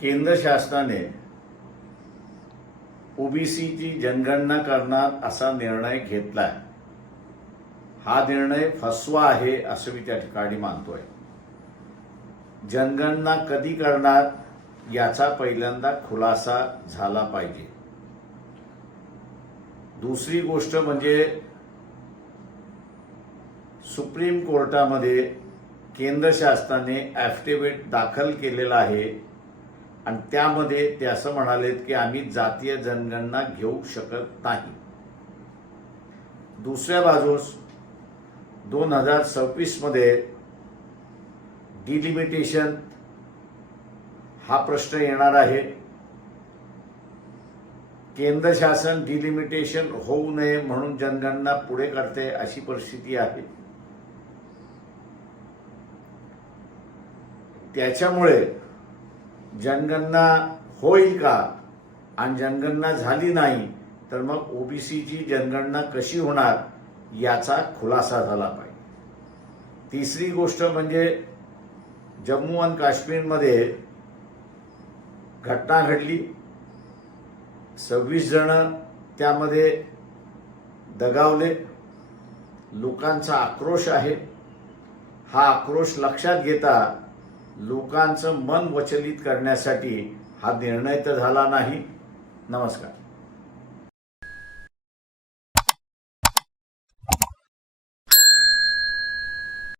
केंद्र शासनाने ओबीसीची जनगणना करणार असा निर्णय घेतलाय. हा निर्णय फसवा आहे असं मी त्या ठिकाणी मानतोय. जनगणना कधी करणार याचा पहिल्यांदा खुलासा झाला पाहिजे. दुसरी गोष्ट म्हणजे सुप्रीम कोर्टामध्ये केंद्र शासनाने ॲफिडेव्हिट दाखल केलेला आहे. आणि त्यामध्ये ते असं म्हणालेत की आम्ही जातीय जनगणना घेऊ शकत नाही. दुसऱ्या बाजूस दोन हजार सव्वीसमध्ये डिलिमिटेशन हा प्रश्न येणार आहे. केंद्र शासन डिलिमिटेशन होऊ नये म्हणून जनगणना पुढे करते अशी परिस्थिती आहे. त्याच्यामुळे जनगणना होईल का? आणि जनगणना झाली नाही तर मग ओबीसीची जनगणना कशी होणार याचा खुलासा झाला पाहिजे. तिसरी गोष्ट म्हणजे जम्मू आणि काश्मीरमध्ये घटना घडली. सव्वीस जण त्यामध्ये दगावले. लोकांचा आक्रोश आहे. हा आक्रोश लक्षात घेता लोकांचं मन वचलित करण्यासाठी हा निर्णय तर झाला नाही. नमस्कार.